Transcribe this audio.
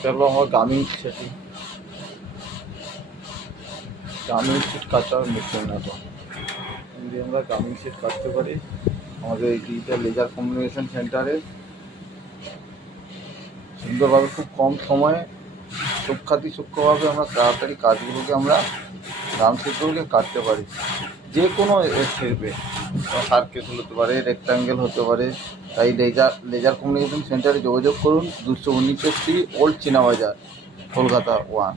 এটা হলো আমার গামিং সেটি, গামিং শিট কাটার মেশিন। এটা দিয়ে আমরা গামিং শিট কাটতে পারি আমাদের এই ডিজিটাল লেজার কমিউনিকেশন সেন্টারে সুন্দরভাবে, খুব কম সময়ে সূক্ষ্মভাবে আমরা তাড়াতাড়ি কাজগুলোকে আমরা রামশিটগুলোকে কাটতে পারি। যে কোনো শেপে সার্কেল হতে পারে, রেক্ট্যাঙ্গেল হতে পারে। তাই লেজার কমিউনিকেশন সেন্টারে যোগাযোগ করুন 219 ওল্ড চীনা বাজার, কলকাতা 1।